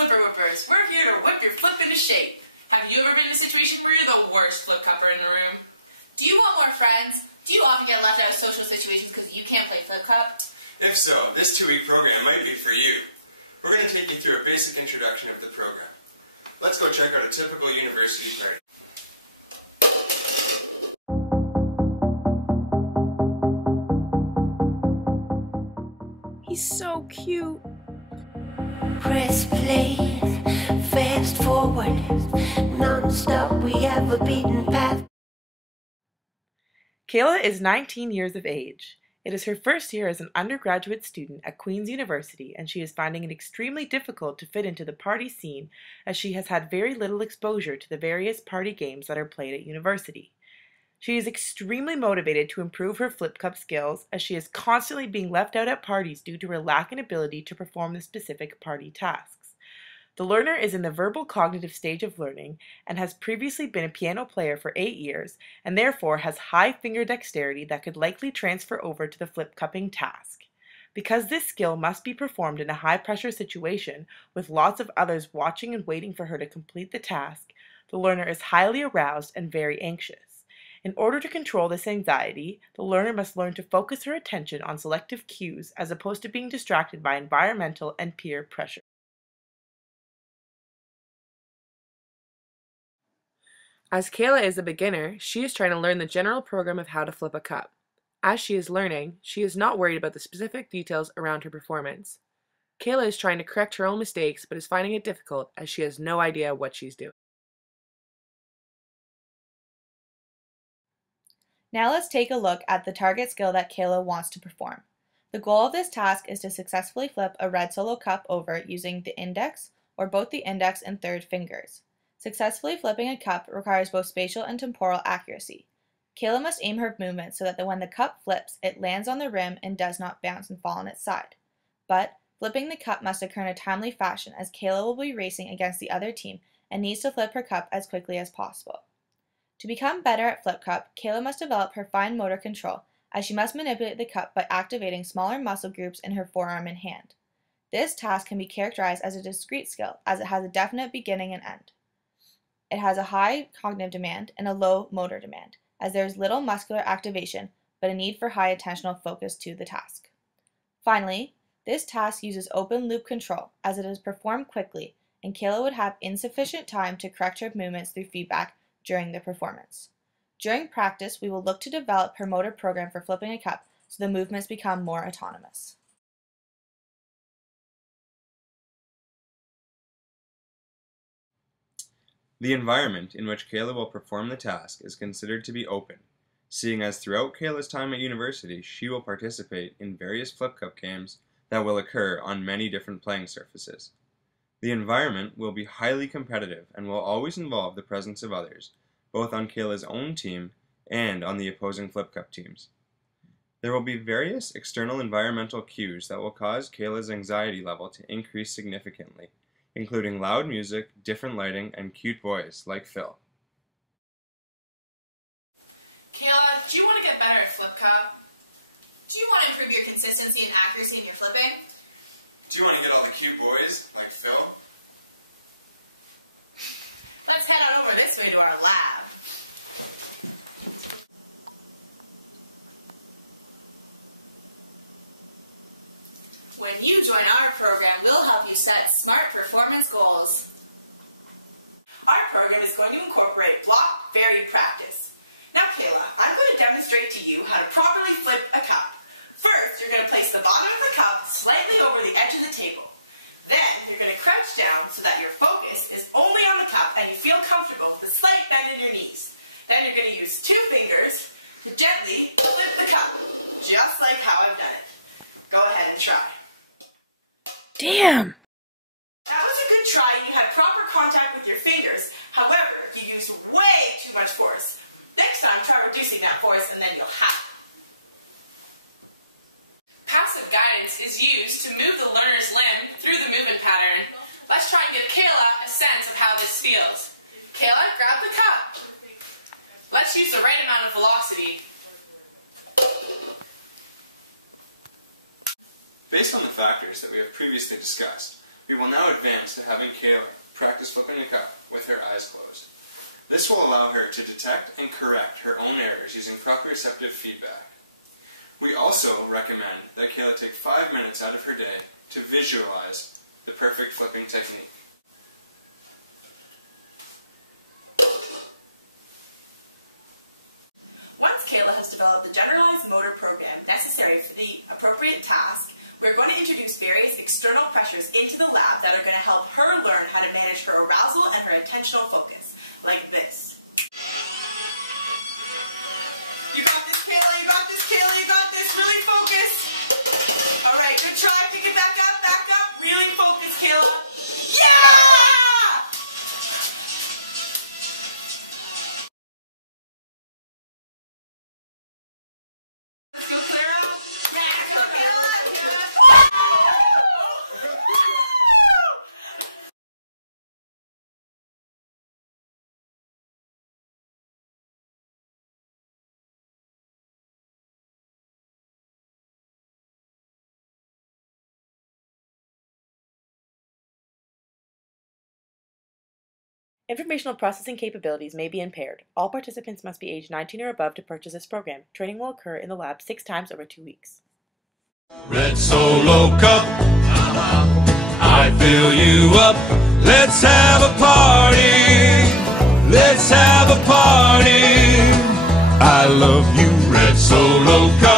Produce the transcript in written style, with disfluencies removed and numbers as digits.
Flipper Whippers, we're here to whip your flip into shape. Have you ever been in a situation where you're the worst flip cupper in the room? Do you want more friends? Do you often get left out of social situations because you can't play flip cup? If so, this 2-week program might be for you. We're going to take you through a basic introduction of the program. Let's go check out a typical university party. He's so cute. Press play, fast forward, non-stop, we have a beaten path. Kayla is 19 years of age. It is her first year as an undergraduate student at Queen's University, and she is finding it extremely difficult to fit into the party scene as she has had very little exposure to the various party games that are played at university. She is extremely motivated to improve her flip cup skills as she is constantly being left out at parties due to her lack in ability to perform the specific party tasks. The learner is in the verbal cognitive stage of learning and has previously been a piano player for 8 years and therefore has high finger dexterity that could likely transfer over to the flip cupping task. Because this skill must be performed in a high-pressure situation with lots of others watching and waiting for her to complete the task, the learner is highly aroused and very anxious. In order to control this anxiety, the learner must learn to focus her attention on selective cues as opposed to being distracted by environmental and peer pressure. As Kayla is a beginner, she is trying to learn the general program of how to flip a cup. As she is learning, she is not worried about the specific details around her performance. Kayla is trying to correct her own mistakes but is finding it difficult as she has no idea what she's doing. Now let's take a look at the target skill that Kayla wants to perform. The goal of this task is to successfully flip a red solo cup over using the index or both the index and third fingers. Successfully flipping a cup requires both spatial and temporal accuracy. Kayla must aim her movement so that when the cup flips, it lands on the rim and does not bounce and fall on its side. But flipping the cup must occur in a timely fashion as Kayla will be racing against the other team and needs to flip her cup as quickly as possible. To become better at flip cup, Kayla must develop her fine motor control as she must manipulate the cup by activating smaller muscle groups in her forearm and hand. This task can be characterized as a discrete skill as it has a definite beginning and end. It has a high cognitive demand and a low motor demand, as there is little muscular activation but a need for high attentional focus to the task. Finally, this task uses open loop control as it is performed quickly, and Kayla would have insufficient time to correct her movements through feedback during the performance. During practice, we will look to develop her motor program for flipping a cup so the movements become more autonomous. The environment in which Kayla will perform the task is considered to be open, seeing as throughout Kayla's time at university she will participate in various flip cup games that will occur on many different playing surfaces. The environment will be highly competitive and will always involve the presence of others, both on Kayla's own team and on the opposing flip cup teams. There will be various external environmental cues that will cause Kayla's anxiety level to increase significantly, including loud music, different lighting, and cute boys like Phil. Kayla, do you want to get better at flip cup? Do you want to improve your consistency and accuracy in your flipping? Do you want to get all the cute boys like Phil? Let's head on over this way to our lab. When you join our program, we'll help you set smart performance goals. Our program is going to incorporate block varied practice. Now Kayla, I'm going to demonstrate to you how to properly flip a cup. First, you're going to place the bottom of the cup slightly over the edge of the table. Then, you're going to crouch down so that your focus is only on the cup and you feel comfortable with a slight bend in your knees. Then you're going to use 2 fingers to gently flip the cup, just like how I've done it. Go ahead and try. Damn! That was a good try and you had proper contact with your fingers. However, you used way too much force. Next time, try reducing that force and then you'll have it. Passive guidance is used to move the learner's limb through the movement pattern. Let's try and give Kayla a sense of how this feels. Kayla, grab the cup. Let's use the right amount of velocity. Based on the factors that we have previously discussed, We will now advance to having Kayla practice flipping a cup with her eyes closed. This will allow her to detect and correct her own errors using proprioceptive feedback. We also recommend that Kayla take 5 minutes out of her day to visualize the perfect flipping technique. Once Kayla has developed the generalized motor program necessary for the appropriate task, we're going to introduce various external pressures into the lab that are going to help her learn how to manage her arousal and her attentional focus, like this. You got this, Kayla, you got this, Kayla, you got this. Really focus. All right, good try. Pick it back up, back up. Really focus, Kayla. Yeah! Let's go, Clara. Yeah, go, Kayla. Yeah. Informational processing capabilities may be impaired. All participants must be aged 19 or above to purchase this program. Training will occur in the lab 6 times over 2 weeks. Red Solo Cup, I fill you up. Let's have a party. Let's have a party. I love you, Red Solo Cup.